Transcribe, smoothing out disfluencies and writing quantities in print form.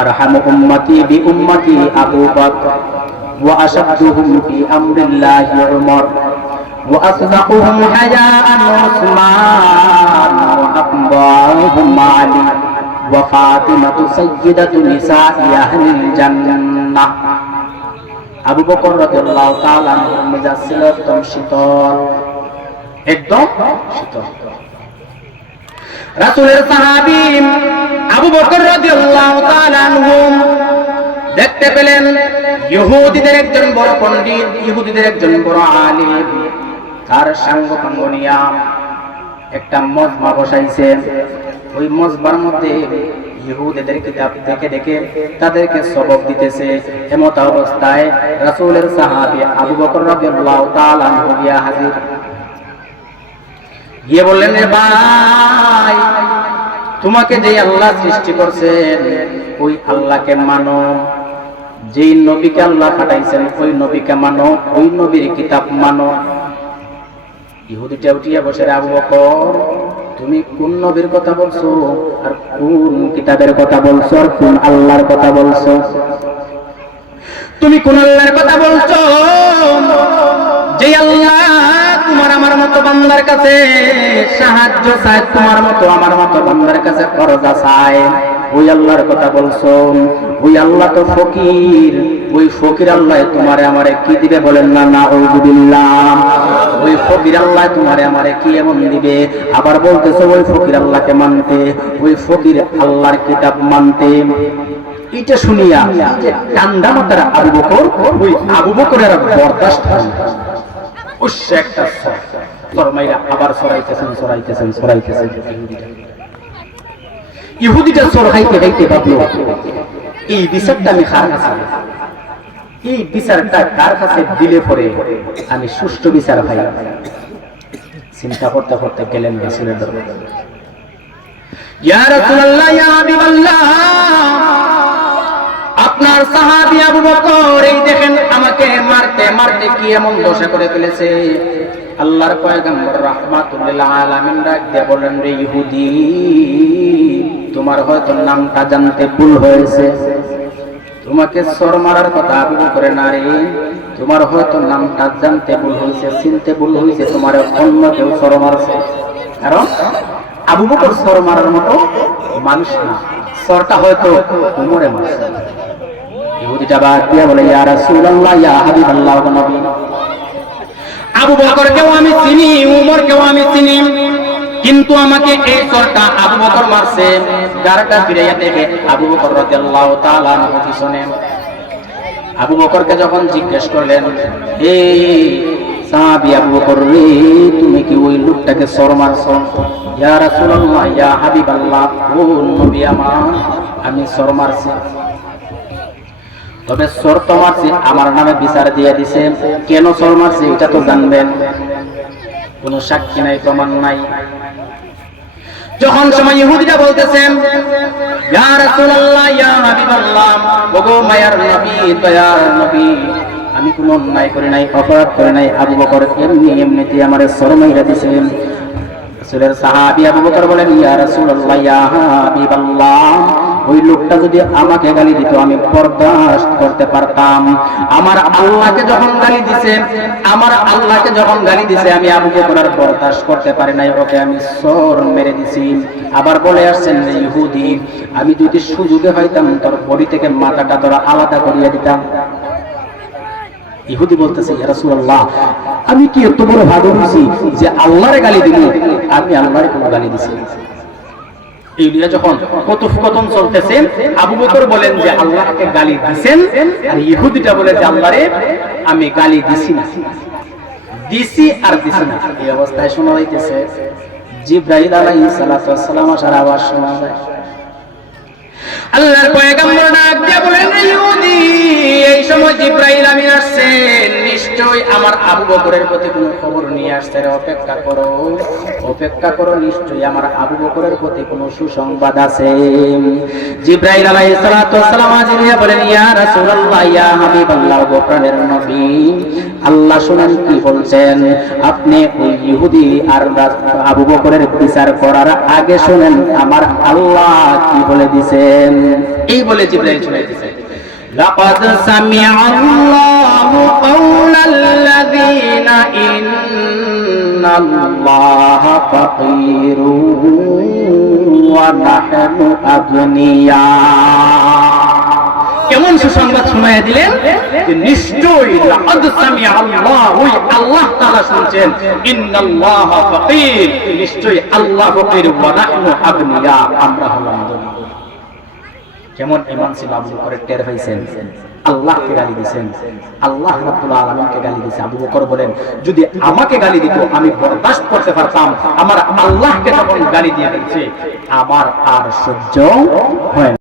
আরহামু উম্মতি বিউম্মতি আবু বকর ওয়া আশাদ্দুহুম ফি আমরিল্লাহি উমর ওয়া আসদাকুহুম হায়াআন উসমান ওয়া আকবারুহুম আলী ওয়া ফাতিমাতু সাইয়্যিদাতু নিসাই আহলিল জান্নাহ। আবু বকর রাদিয়াল্লাহু তাআলা আনহুর মেজাজ ছিল একদম শীতল, একদম শীতল। রাসূলের সাহাবী আবু বকর রাদিয়াল্লাহু তাআলা আনহু দেখতে পেলেন ইহুদিদের একজন বড় পণ্ডিত, ইহুদিদের একজন বড় আলিম, তার সঙ্গ পাঙ্গ নিয়া একটা মজমা বসাইছে। ওই মজমার মধ্যে ইহুদিদের কিতাব দেখে দেখে তাদেরকে সবক দিতেছে। এমত অবস্থায় রাসূলের সাহাবী আবু বকর রাদিয়াল্লাহু তাআলা আনহু গিয়া হাজির, গিয়ে বললেন, রে ভাই, তোমাকে যে আল্লাহ সৃষ্টি করছেন ওই আল্লাহকে মানো, যেই নবীকে আল্লাহ পাঠাইছেন ওই নবীকে মানো, ওই নবীর কিতাব মানো। ইহুদিটা উঠিয়া বসে, আবু বকর, তুমি কোন নবীর কথা বলছো, আর কোন কিতাবের কথা বলছো, আর কোন আল্লাহর কথা বলছো? তুমি কোন আল্লাহর কথা বলছো? যে আল্লাহ তোমার আমার মতো বান্দার কাছে সাহায্য চায়, তোমার মতো আমার মতো বান্দার কাছে করজা চায়, ওই আল্লাহর কথা বলছো? ওই আল্লাহ তো ফকির, ওই ফকির আল্লাহ তোমারে আমারে কি দিবে বলেন না? নাউযুবিল্লাহ। ওই ফকির আল্লাহ তোমারে আমারে কি এমন দিবে? আবার বলতেছো ওই ফকির আল্লাহকে মানতে, ওই ফকির আল্লাহর কিতাব মানতে। এটা শুনিয়া যে কান্দা মাতার আবু বকর, ওই আবু বকরের বরদাস্ত হয় না। উস্সে একটা ফরমাইয়া আবার সরাইতেছেন সরাইতেছেন সরাইতেছেন। ইহুদিটা সরাইতে গাইতে ভাবলো, এই বিচারটা আমি কার কাছে, এই বিচারটা কার কাছে দিলে পরে আমি সুষ্ঠু বিচার পাই? চিন্তা করতে করতে গেলেন রাসূলের দরবারে। ইয়া রাসূলুল্লাহ, ইয়া হাবিবাল্লাহ, আপনার সাহাবী আবু বকর এই দেখেন আমাকে মারতে মারতে কি এমন দশা করে ফেলেছে। আল্লাহর পয়গম্বর রাহমাতুল লিল আলামিন ডাক দিয়ে বলেন, রে ইহুদি, তোমার হয়তো নামটা জানতে ভুল হয়েছে। তোমাকে সর মারার কথা আবু বকরের না রে, তোমার হয়তো নামটা জানতে ভুল হয়েছে, চিনতে ভুল হয়েছে, তোমার অন্য কেউ সর মারছে। কারণ আবু বকর সর মারার মতো মানুষ না, সরটা হয়তো উমরে মারছে। ইহুদিটা বাদ দিয়া বলে, ইয়া রাসূলুল্লাহ, ইয়া হাবিবাল্লাহ, নবী, আবু বকরকেও আমি চিনি, উমরকেও আমি চিনি, কিন্তু আমাকে এই সরটা আবু বকর মারছে। গারটা ফিরাইয়া দেখে আবু বকর রাদিয়াল্লাহু তাআলা আনহু পিছনে। আবু বকরকে যখন জিজ্ঞেস করলেন, এই সাহাবী আবু বকর রে, তুমি কি ওই লোকটাকে সর মারছো? ইয়া রাসূলুল্লাহ, ইয়া হাবিবাল্লাহ, ও নবী আমার, আমি সর মারছি। তবে সর তো মারছি, আমার নামে বিচার দিয়ে দিছে। কেন সর মারছি এটা তো জানবেন। কোন সাক্ষী নাই, প্রমাণ নাই। যখন সময় ইহুদিরা বলতেছেন, ইয়া রাসূলুল্লাহ, ইয়া হাবিবাল্লাহ, ওগো মায়ার নবী, দয়ার নবী, আমি কোনো অন্যায় করি নাই, অপরাধ করি নাই, আবু বকর এমনি এমনিতে আমারে সর মাইরা দিছে। রাসূলের সাহাবী আবু বকর বলেন, ইয়া রাসূলুল্লাহ, ইয়া হাবিবাল্লাহ, ওই লোকটা যদি আমাকে গালি দিত আমি বরদাস্ত করতে পারতাম। আমার আল্লাহকে যখন গালি দিছে, আমার আল্লাহকে যখন গালি দিছে, আমি আবু বকর আর বরদাস্ত করতে পারি নাই, ওকে আমি সর মেরে দিছি। আবার বলে আসছেন যে ইহুদি, আমি যদি সুযোগে হইতাম তোর বডি থেকে মাথাটা তোরা আলাদা করিয়ে দিতাম। ইহুদি বলতেছে, ইয়া রাসূলুল্লাহ, আমি কি এত বড় ভালো হইছি যে আল্লাহরে গালি দিব? আমি আল্লাহরে কোনো গালি দিছি? এই নিয়ে যখন কথোপকথন চলতেছে, আবু বকর বলেন যে আল্লাহকে গালি দিছেন, আর ইহুদিটা বলে যে আল্লাহরে আমি গালি দিছি না, দিছি আর দিছি না। এই অবস্থায় শোনা যাইতেছে জিবরাইল আলাইহিস সালাতু ওয়াস সালাম আসার আওয়াজ শোনা যায়। আল্লাহর পয়গম্বর ডাক দিয়ে বলেন, ইহুদি, এই সময় সময় জিবরাইল আমিন আসছেন, নিশ্চয়ই আমার আবু বকরের প্রতি কোনো খবর নিয়ে আসছে, অপেক্ষা করো, অপেক্ষা করো, নিশ্চয়ই আমার আবু বকরের প্রতি কোনো সুসংবাদ আছে। জিবরাইল আলাইহিস সালাতু ওয়াস সালাম আজিয়া বলেন, ইয়া রাসূলুল্লাহ, ইয়া হাবিবাল্লাহ, বকরের নবী, আল্লাহ শুনেন কি বলছেন। আপনি ওই ইহুদি আর আবু বকরের বিচার করার আগে শুনেন আমার আল্লাহ কি বলে দিবেন। এই বলে জিবরাইল শুনাই দিয়েছেন, লাকাদ সামিআ আল্লাহু কাওলাল্লাযীনা ইন্নাল্লাহা ফাকীরুন ওয়া নাহনু আগনিয়া। কেমন সুসংবাদ শোনায়া দিলেন যে নিশ্চয়ই লাকাদ সামিআ আল্লাহ, ওই আল্লাহ তাআলা শুনছেন, ইন্নাল্লাহা ফাকীর, নিশ্চয়ই আল্লাহ ফকির, ওয়া নাহনু আগনিয়া, আমরা হলাম ধনী। কেমন ঈমান ছিল আবু বকরের, টের হইছেন। আল্লাহকে গালি দিবেন, আল্লাহ রাব্বুল আলামিনকে গালি দিয়েছে। আবু বকর বলেন, যদি আমাকে গালি দিত আমি বরদাস্ত করতে পারতাম, আমার আল্লাহকে যখন গালি দিয়ে দিয়েছে আমার আর সহ্য হয় না।